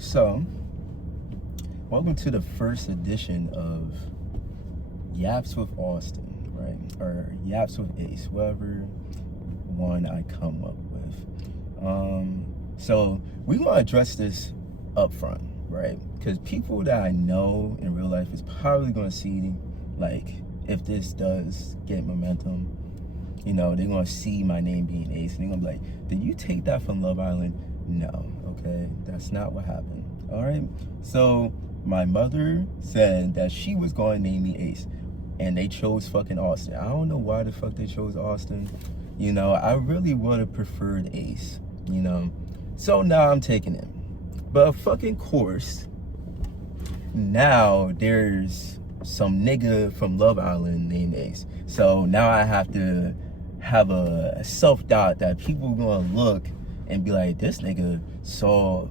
So, welcome to the first edition of Yaps with Austin, right? Or Yaps with Ace, whatever one I come up with. So we're gonna address this up front, right? Because people that I know in real life is probably gonna see, like, if this does get momentum, you know, they're gonna see my name being Ace, and they're gonna be like, did you take that from Love Island? No, okay, that's not what happened. All right, so my mother said that she was going to name me Ace, and they chose fucking Austin. I don't know why the fuck they chose Austin. You know, I really would have preferred Ace, you know. So now I'm taking it. But of fucking course, now there's some nigga from Love Island named Ace. So now I have to have a self-doubt that people are gonna look and be like, this nigga saw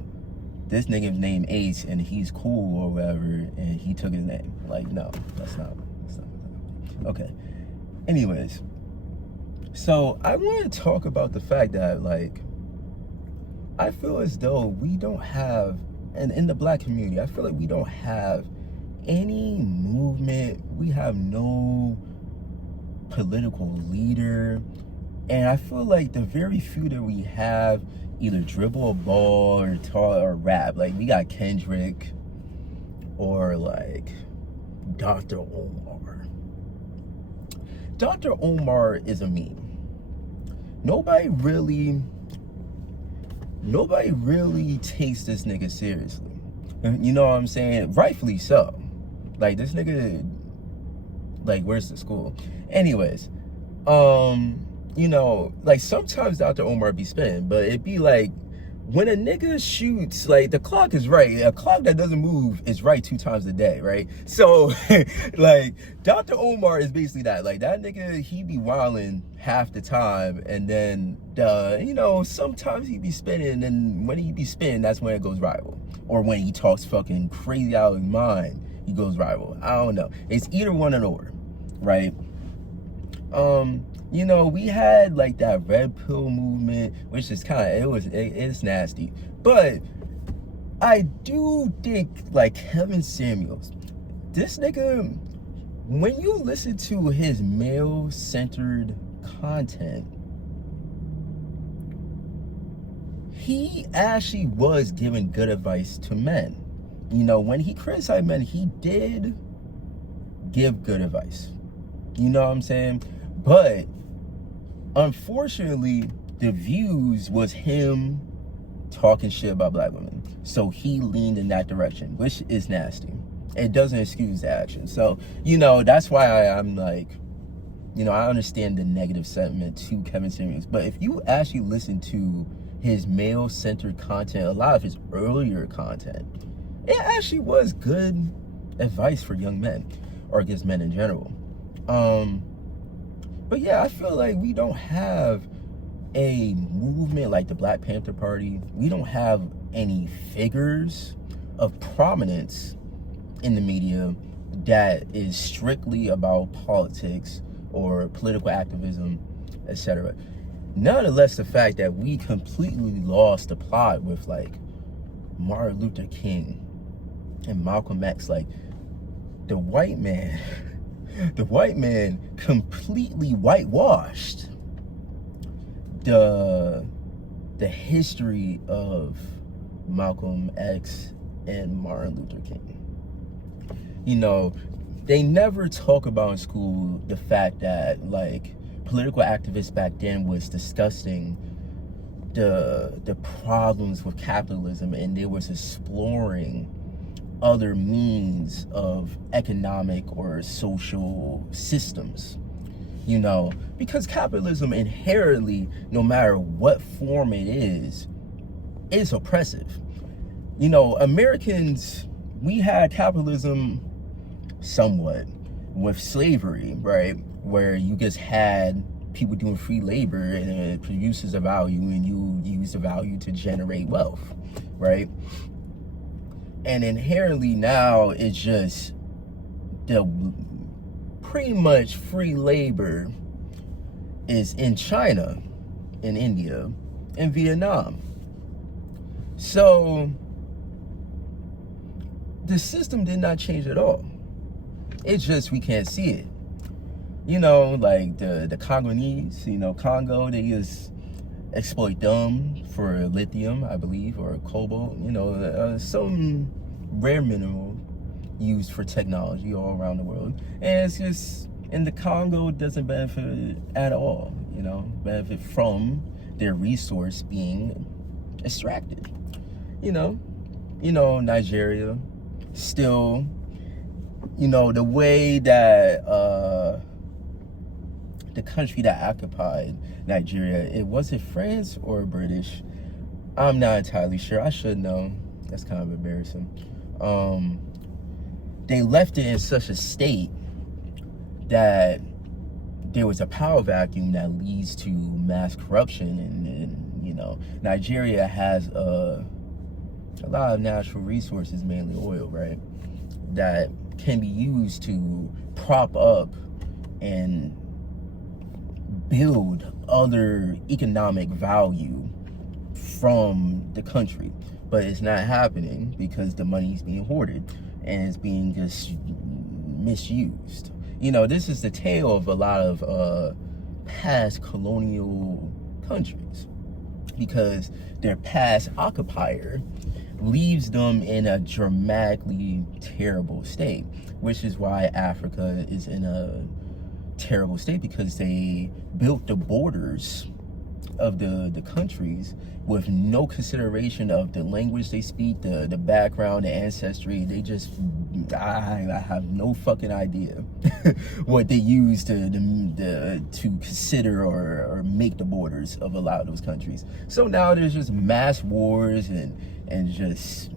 this nigga's name Ace and he's cool or whatever, and he took his name. Like, no, that's not okay. Anyways, so I want to talk about the fact that, like, I feel as though we don't have, and in the black community, I feel like we don't have any movement. We have no political leader. And I feel like the very few that we have either dribble a ball or talk or rap. Like, we got Kendrick or like Dr. Omar. Dr. Omar is a meme. Nobody really takes this nigga seriously. You know what I'm saying? Rightfully so. Like, this nigga, like, where's the school? Anyways, you know, like, sometimes Dr. Omar be spinning, but it be like, when a nigga shoots, like, the clock is right. A clock that doesn't move is right 2 times a day, right? So, like, Dr. Omar is basically that. Like, that nigga, he be wilding half the time, and then, you know, sometimes he be spinning, and when he be spinning, that's when it goes viral. Or when he talks fucking crazy out of his mind, he goes viral. I don't know. It's either one or the other, right? You know, we had like that red pill movement, which is kind of, it's nasty. But I do think, like, Kevin Samuels, this nigga, when you listen to his male-centered content, he actually was giving good advice to men. You know, when he criticized men, he did give good advice. You know what I'm saying? But unfortunately, the views was him talking shit about black women. So he leaned in that direction, which is nasty. It doesn't excuse the action. So, you know, that's why I'm like, you know, I understand the negative sentiment to Kevin Samuels. But if you actually listen to his male-centered content, a lot of his earlier content, it actually was good advice for young men, or against men in general. But yeah, I feel like we don't have a movement like the Black Panther Party. We don't have any figures of prominence in the media that is strictly about politics or political activism, etc. Nonetheless, the fact that we completely lost the plot with, like, Martin Luther King and Malcolm X, like, the white man completely whitewashed the history of Malcolm X and Martin Luther King. You know, they never talk about in school the fact that, like, political activists back then was discussing the problems with capitalism, and they was exploring other means of economic or social systems, you know, because capitalism inherently, no matter what form it is oppressive. You know, Americans, we had capitalism somewhat with slavery, right? Where you just had people doing free labor, and it produces a value, and you use the value to generate wealth, right? And inherently now it's just the pretty much free labor is in China, in India, in Vietnam. So the system did not change at all. It's just we can't see it. You know, like the Congolese, you know, Congo, they just exploit them for lithium, I believe, or cobalt, you know, some rare mineral used for technology all around the world. And it's just, and the Congo doesn't benefit at all, you know, benefit from their resource being extracted. You know, Nigeria, still, you know, the way that the country that occupied Nigeria, it was it France or British? I'm not entirely sure. I should know. That's kind of embarrassing. They left it in such a state that there was a power vacuum that leads to mass corruption, and you know, Nigeria has a lot of natural resources, mainly oil, right, that can be used to prop up and build other economic value from the country. But it's not happening because the money's being hoarded and it's being just misused. You know, this is the tale of a lot of past colonial countries, because their past occupier leaves them in a dramatically terrible state, which is why Africa is in a terrible state, because they built the borders of the countries with no consideration of the language they speak, the background, the ancestry. They just, I have no fucking idea what they use to consider or make the borders of a lot of those countries. So now there's just mass wars and just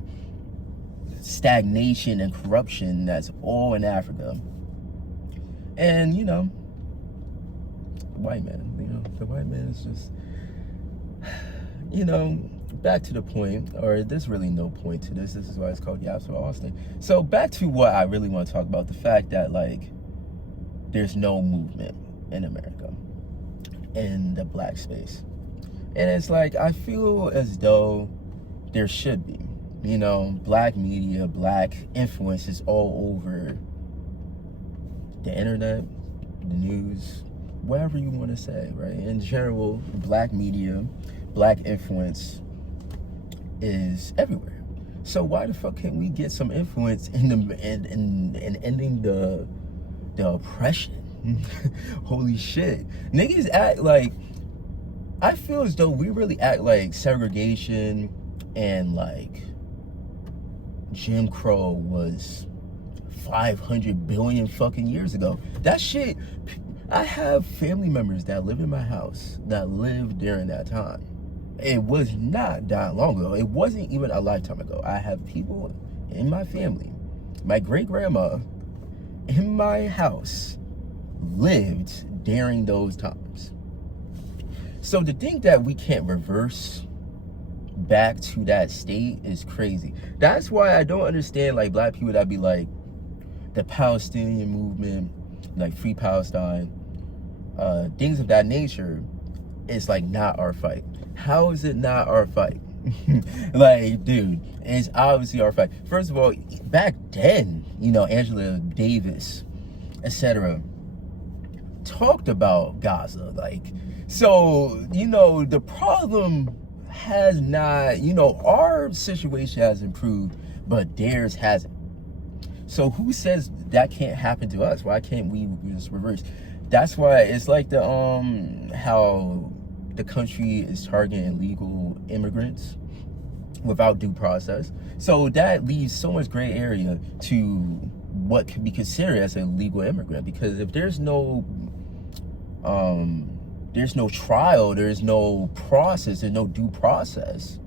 stagnation and corruption that's all in Africa. And, you know, the white man is just, you know, back to the point, or there's really no point to this. This is why it's called Yaps with Austin. So back to what I really want to talk about, the fact that, like, there's no movement in America in the black space. And it's like, I feel as though there should be, you know, black media, black influences all over the internet, the news, whatever you want to say, right? In general, black media, black influence is everywhere. So why the fuck can't we get some influence in ending the oppression? Holy shit. Niggas act like, I feel as though we really act like segregation and like Jim Crow was 500 billion fucking years ago. That shit, I have family members that live in my house that lived during that time. It was not that long ago. It wasn't even a lifetime ago. I have people in my family, my great grandma in my house lived during those times. So to think that we can't reverse back to that state is crazy. That's why I don't understand, like, black people that be like, the Palestinian movement, like Free Palestine, things of that nature, is like not our fight. How is it not our fight? Like, dude, it's obviously our fight. First of all, back then, you know, Angela Davis, etc., talked about Gaza. Like, so, you know, the problem has not, you know, our situation has improved, but theirs hasn't. So who says that can't happen to us? Why can't we just reverse? That's why it's like the how the country is targeting illegal immigrants without due process. So that leaves so much gray area to what can be considered as a legal immigrant, because if there's no trial, there's no process, there's no due process,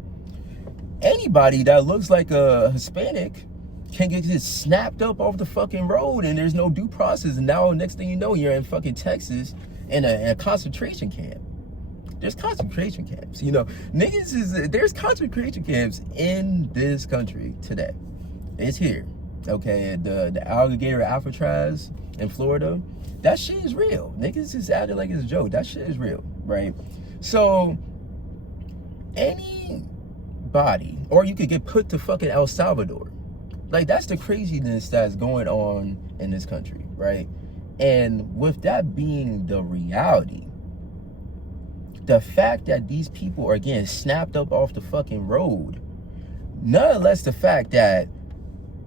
anybody that looks like a Hispanic can get just snapped up off the fucking road, and there's no due process. And now, next thing you know, you're in fucking Texas in a concentration camp. There's concentration camps, you know. There's concentration camps in this country today. It's here, okay? The alligator Alcatraz in Florida, that shit is real. Niggas just acting like it's a joke. That shit is real, right? So, anybody, or you could get put to fucking El Salvador, Like, that's the craziness that's going on in this country, right? And with that being the reality, the fact that these people are getting snapped up off the fucking road, nonetheless, the fact that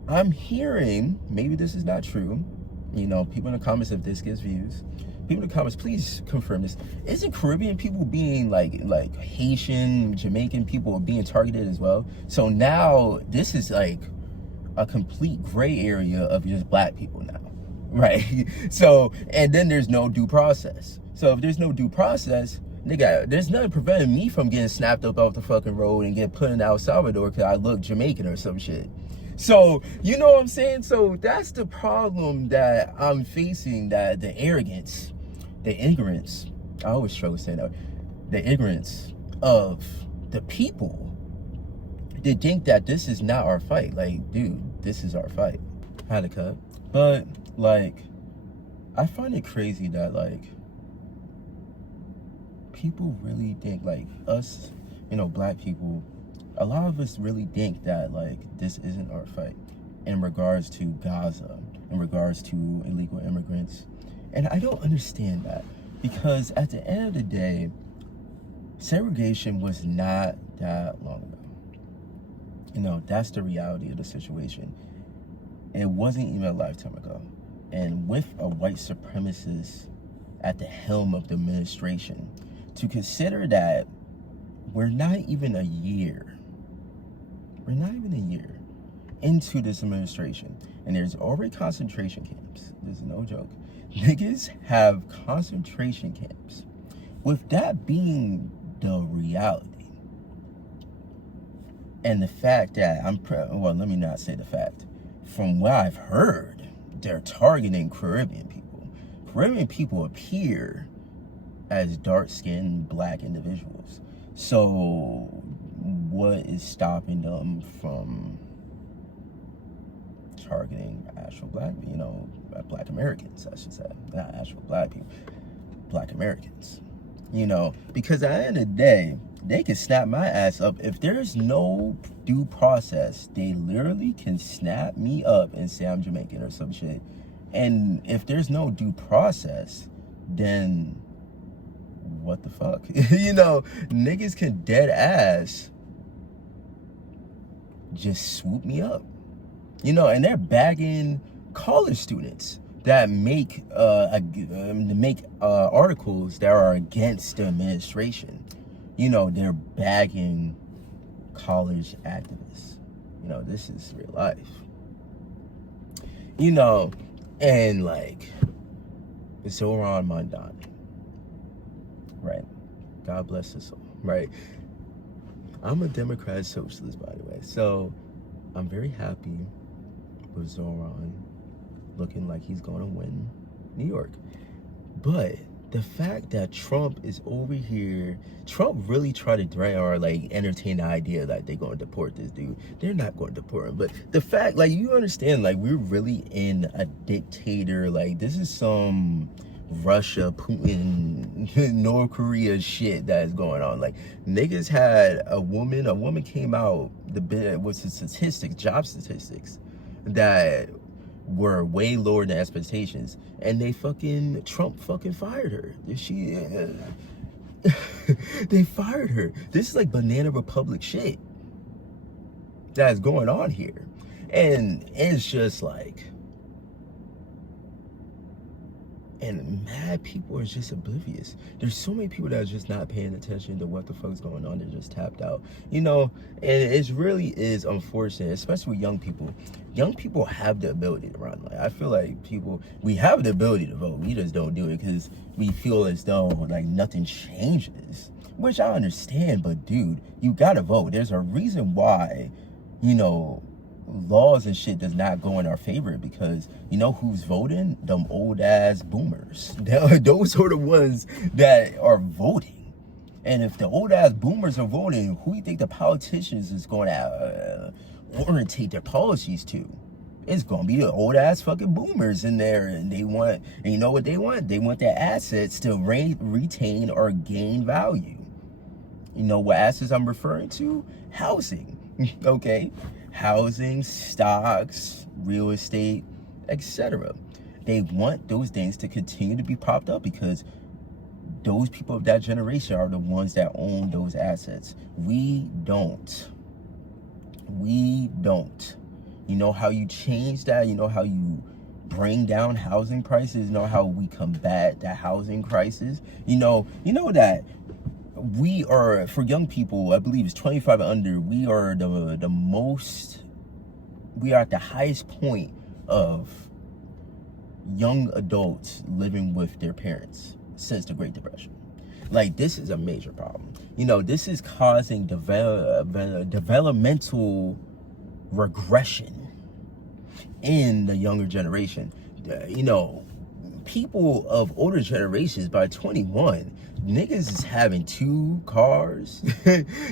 I'm hearing, maybe this is not true, you know, people in the comments, if this gets views, people in the comments, please confirm this. Isn't Caribbean people being like Haitian, Jamaican people being targeted as well? So now this is like a complete gray area of just black people now, right? So, and then there's no due process. So if there's no due process, nigga, there's nothing preventing me from getting snapped up off the fucking road and get put in El Salvador because I look Jamaican or some shit. So, you know what I'm saying? So that's the problem that I'm facing, that the arrogance, the ignorance, I always struggle saying that, the ignorance of the people. They think that this is not our fight. Like, dude, this is our fight. I had to cut. But, like, I find it crazy that, like, people really think, like, us, you know, black people, a lot of us really think that, like, this isn't our fight in regards to Gaza, in regards to illegal immigrants. And I don't understand that, because at the end of the day, segregation was not that long ago. You know, that's the reality of the situation. It wasn't even a lifetime ago. And with a white supremacist at the helm of the administration, to consider that we're not even a year into this administration, and there's already concentration camps. This is no joke. Niggas have concentration camps. With that being the reality, and the fact that well, let me not say the fact. From what I've heard, they're targeting Caribbean people. Caribbean people appear as dark-skinned black individuals. So what is stopping them from targeting actual black, you know, black Americans, I should say, not actual black people, black Americans, you know, because at the end of the day, they can snap my ass up. If there's no due process, they literally can snap me up and say I'm Jamaican or some shit. And if there's no due process, then what the fuck? You know, niggas can dead ass just swoop me up. You know, and they're bagging college students that make articles that are against the administration. You know, they're bagging college activists. You know, this is real life. You know, and like, Zoran Mandani, right? God bless his soul, right? I'm a Democrat socialist, by the way. So I'm very happy with Zoran looking like he's going to win New York. But the fact that Trump is over here, Trump really tried to threaten or like entertain the idea that they're going to deport this dude. They're not going to deport him. But the fact, like, you understand, like, we're really in a dictator. Like, this is some Russia, Putin, North Korea shit that is going on. Like, niggas had a woman came out with the statistics, job statistics, that were way lower than expectations, and Trump fucking fired her. They fired her. This is like Banana Republic shit that's going on here. And it's just like, and mad people are just oblivious. There's so many people that are just not paying attention to what the fuck's going on. They're just tapped out, you know. And it really is unfortunate, especially with young people. Young people have the ability to run. Like, I feel like we have the ability to vote. We just don't do it because we feel as though like nothing changes, which I understand. But dude, you gotta vote. There's a reason why, you know, laws and shit does not go in our favor, because you know who's voting? Them old ass boomers. Those are the ones that are voting. And if the old ass boomers are voting, who do you think the politicians is going to orientate their policies to? It's going to be the old ass fucking boomers in there. And they want, and you know what they want? They want their assets to retain or gain value. You know what assets I'm referring to? Housing. Okay? Housing, stocks, real estate, etc. They want those things to continue to be propped up because those people of that generation are the ones that own those assets. We don't. We don't. You know how you change that? You know how you bring down housing prices? You know how we combat the housing crisis? You know that we are, for young people, I believe it's 25 and under, we are we are at the highest point of young adults living with their parents since the Great Depression. Like, this is a major problem. You know, this is causing developmental regression in the younger generation. You know, people of older generations by 21, niggas is having 2 cars.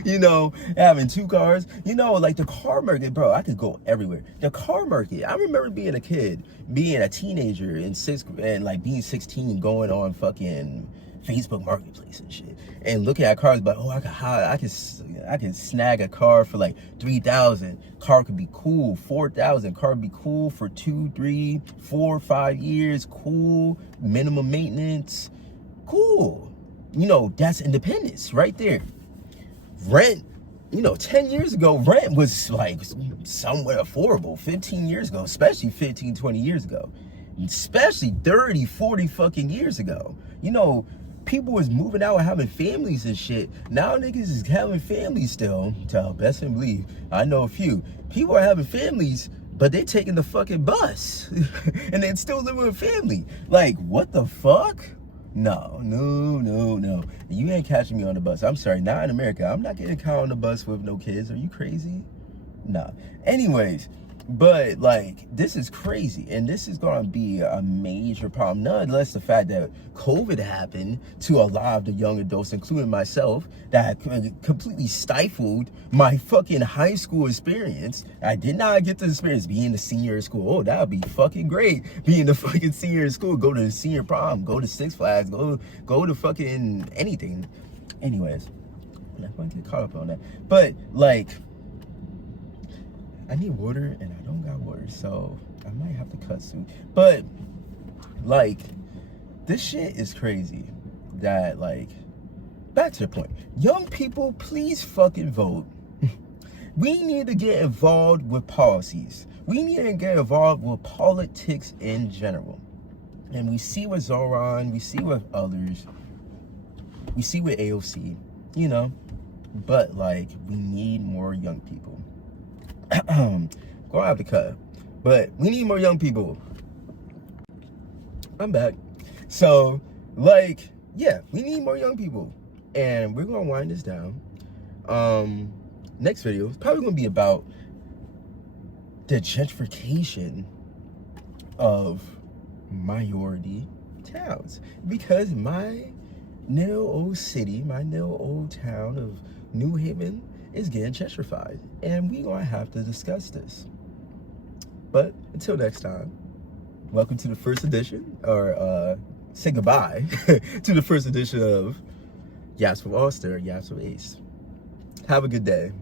You know, having 2 cars. You know, like the car market, bro, I could go everywhere. The car market, I remember being a kid, being a teenager and like being 16, going on fucking Facebook Marketplace and shit, and looking at cars, but I can snag a car for like 3,000. Car could be cool, 4,000. Car would be cool for 2, 3, 4, 5 years. Cool, minimum maintenance. Cool. You know, that's independence right there. Rent, you know, 10 years ago, rent was like somewhat affordable. 15 years ago, especially 15, 20 years ago, especially 30, 40 fucking years ago. You know, people was moving out and having families and shit. Now niggas is having families still. Best and believe. I know a few. People are having families, but they taking the fucking bus. And they still living with family. Like, what the fuck? No. You ain't catching me on the bus. I'm sorry, not in America. I'm not getting caught on the bus with no kids. Are you crazy? Nah. Anyways, but like, this is crazy, and this is gonna be a major problem. Nonetheless, the fact that COVID happened to a lot of the young adults, including myself, that completely stifled my fucking high school experience. I did not get to experience being the senior in school. Oh, that would be fucking great, being the fucking senior in school. Go to the senior prom, go to Six Flags, go to fucking anything. Anyways, I'm not gonna get caught up on that. But like, I need water and I don't got water, so I might have to cut soon. But like, this shit is crazy. That, like, back to the point. Young people, please fucking vote. We need to get involved with policies. We need to get involved with politics in general. And we see with Zoran, we see with others, we see with AOC, you know. But like, we need more young people. Gonna have to cut, but we need more young people. I'm back. So like, yeah, we need more young people, and we're gonna wind this down. Next video is probably gonna be about the gentrification of minority towns, because my little old city, my little old town of New Haven is getting gentrified, and we gonna have to discuss this. But until next time, welcome to the first edition, or say goodbye to the first edition of Yaps with Austin, or Yaps with Ace. Have a good day.